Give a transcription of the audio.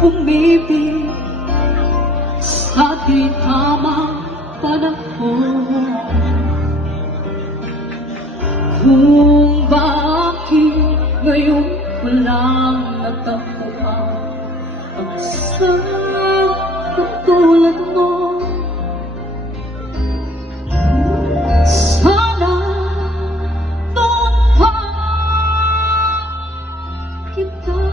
umibig sa di tamang panahon. Kung bakit ngayon ko lang natagpuan ang isang katulad mo. Sana doon pa kita